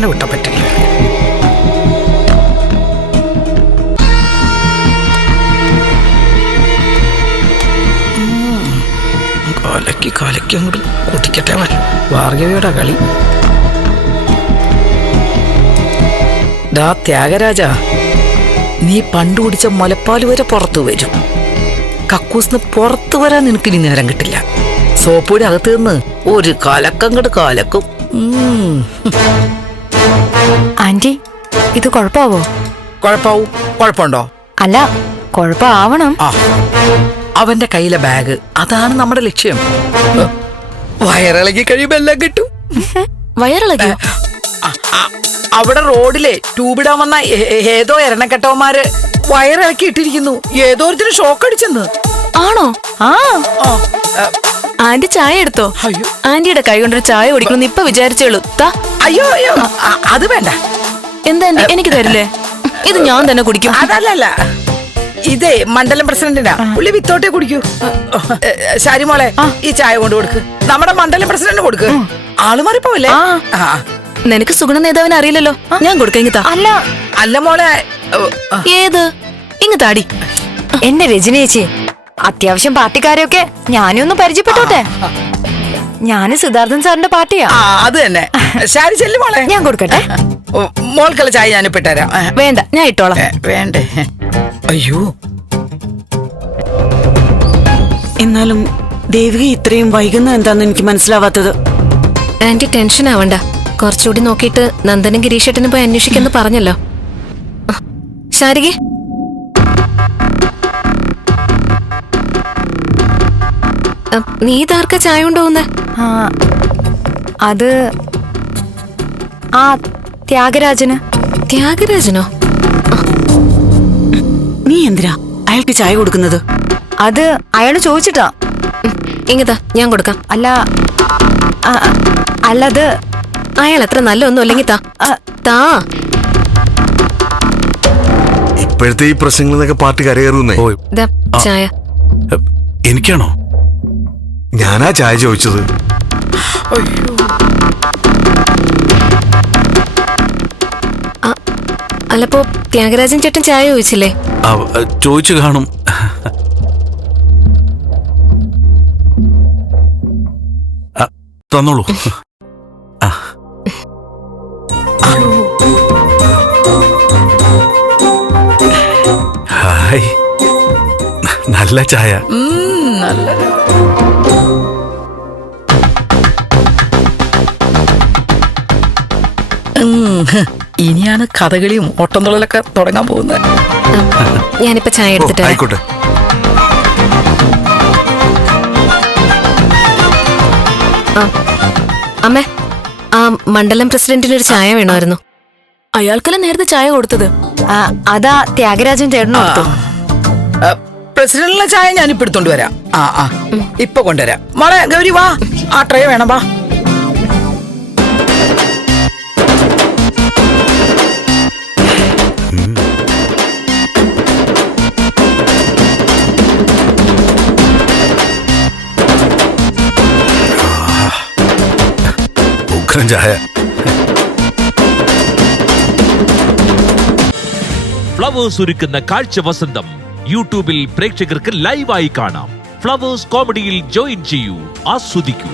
അങ്ങനെ വിട്ടാ പറ്റില്ല. കാലയ്ക്ക് അങ്ങോട്ട് കുട്ടിക്കട്ടെ. ഭാർഗവിയുടെ കളി. ദാ ത്യാഗരാജ, നീ പണ്ട് കുടിച്ച മുലപ്പാൽ വരെ പുറത്തു വരും. കക്കൂസിന് പുറത്തു വരാൻ നിനക്കിനി നേരം കിട്ടില്ല. സോപ്പൂടി അകത്ത് നിന്ന് ഒരു കലക്കങ്ങട് കലക്കും. ആന്റി, ഇത് കുഴപ്പാവോ? കുഴപ്പാവും. കുഴപ്പമുണ്ടോ? അല്ല, കുഴപ്പാവണം. അവന്റെ കയ്യിലെ ബാഗ്, അതാണ് നമ്മുടെ ലക്ഷ്യം. വയറിളകി കഴിയുമ്പോ എല്ലാം കിട്ടും. വയറിളകിയോ? അവിടെ റോഡിലെ ട്യൂബിടാൻ വന്ന ഏതോ എരണക്കെട്ടവന്മാര് വയറിളക്കി ഇട്ടിരിക്കുന്നു. ഏതോ ഒരുത്തിന് ഷോക്ക് അടിച്ചെന്ന്. ആണോ? ആന്റി ചായ എടുത്തോ? ആന്റിയുടെ കൈ കൊണ്ടൊരു ചായ കുടിക്കണം ഇപ്പൊ വിചാരിച്ചോളൂ. അയ്യോ അയ്യോ, അത് വേണ്ട. എന്താ എനിക്ക് തരില്ലേ? ഇത് ഞാൻ തന്നെ കുടിക്കും. അതല്ല, ഇതേ മണ്ഡലം പ്രസിഡന്റിനാ. പുള്ളി വിത്തോട്ടേ കുടിക്കൂ. ശാരിമോളെ, ഈ ചായ കൊണ്ട് കൊടുക്ക്. നമ്മുടെ മണ്ഡലം പ്രസിഡന്റ് കൊടുക്ക്. ആള് മാറിപ്പോവല്ലേ? നിനക്ക് സുഗുണ നേതാവിനെ അറിയില്ലല്ലോ. ഞാൻ കൊടുക്കാം. ഇങ്ങത്താ. അല്ല മോളെ. ഏത്? ഇങ്ങത്താടി. എന്റെ രജനേച്ചി, അത്യാവശ്യം പാർട്ടിക്കാരെയൊക്കെ ഞാനും ഒന്ന് പരിചയപ്പെട്ടോട്ടെ. ഞാന് സിദ്ധാർത്ഥൻ സാറിന്റെ പാർട്ടിയാ. അത് തന്നെ. ശാരി ചെല്ലു മോളെ. ഞാൻ കൊടുക്കട്ടെ. മോൾക്കുള്ള ചായ ഞാൻ ഇപ്പിട്ടരാം. വേണ്ട, ഞാൻ ഇട്ടോളാം. വേണ്ടേ? അയ്യോ, എന്നാലും ദേവിക ഇത്രയും വൈകുന്ന എന്താന്ന് എനിക്ക് മനസ്സിലാവാത്തത്. ആന്റി ടെൻഷൻ ആവണ്ട. കുറച്ചുകൂടി നോക്കിയിട്ട് നന്ദനും ഗിരീഷേട്ടനും പോയി അന്വേഷിക്കെന്ന് പറഞ്ഞല്ലോ. ശാരികെ, നീ ഇതാർക്ക ചായ കൊണ്ടുപോകുന്നേ? അത് ത്യാഗരാജന്. ത്യാഗരാജനോ? നീ എന്തിനാ അയാൾക്ക് ചായ കൊടുക്കുന്നത്? അത് അയാള് ചോദിച്ചിട്ടാ. ഇങ്ങതാ, ഞാൻ കൊടുക്കാം. അല്ലത് അയാൾ എത്ര നല്ല ഒന്നും അല്ലെങ്കിൽ താ. ഇപ്പോഴത്തെ ഈ പ്രശ്നങ്ങളൊക്കെ പാർട്ടി കരകയറുന്നേ. ചായ എനിക്കാണോ? ഞാനാ ചായ ചോദിച്ചത്. അല്ലപ്പോ ത്യാഗരാജൻ ചേട്ടൻ ചായ ചോദിച്ചില്ലേ? ചോദിച്ചു കാണും. തന്നോളൂ. ഹായ്, നല്ല ചായ. ഇനിയാണ് കഥകളിയും ഓട്ടംതുള്ളലൊക്കെ തുടങ്ങാൻ പോകുന്നത്. ഞാനിപ്പോ ചായ എടുത്തിട്ട്. ആയിക്കോട്ടെ. അമ്മേ, ആ മണ്ഡലം പ്രസിഡന്റിനൊരു ചായ വേണമായിരുന്നു. അയാൾക്കല്ല നേരത്തെ ചായ കൊടുത്തത്. അതാ ത്യാഗരാജൻ ചേട്ടന് കൊടുത്തു. പ്രസിഡന്റിനുള്ള ചായ ഞാനിപ്പോ എടുത്തോണ്ട് വരാം. ഇപ്പൊ കൊണ്ടുവരാം. മോളെ ഗൗരി വാ, ആ ട്രേ വേണം. വാ. ചായ. ഫ്ലവേഴ്സ് ഒരുക്കുന്ന കാഴ്ച വസന്തം യൂട്യൂബിൽ പ്രേക്ഷകർക്ക് ലൈവായി കാണാം. ഫ്ലവേഴ്സ് കോമഡിയിൽ ജോയിൻ ചെയ്യൂ, ആസ്വദിക്കൂ.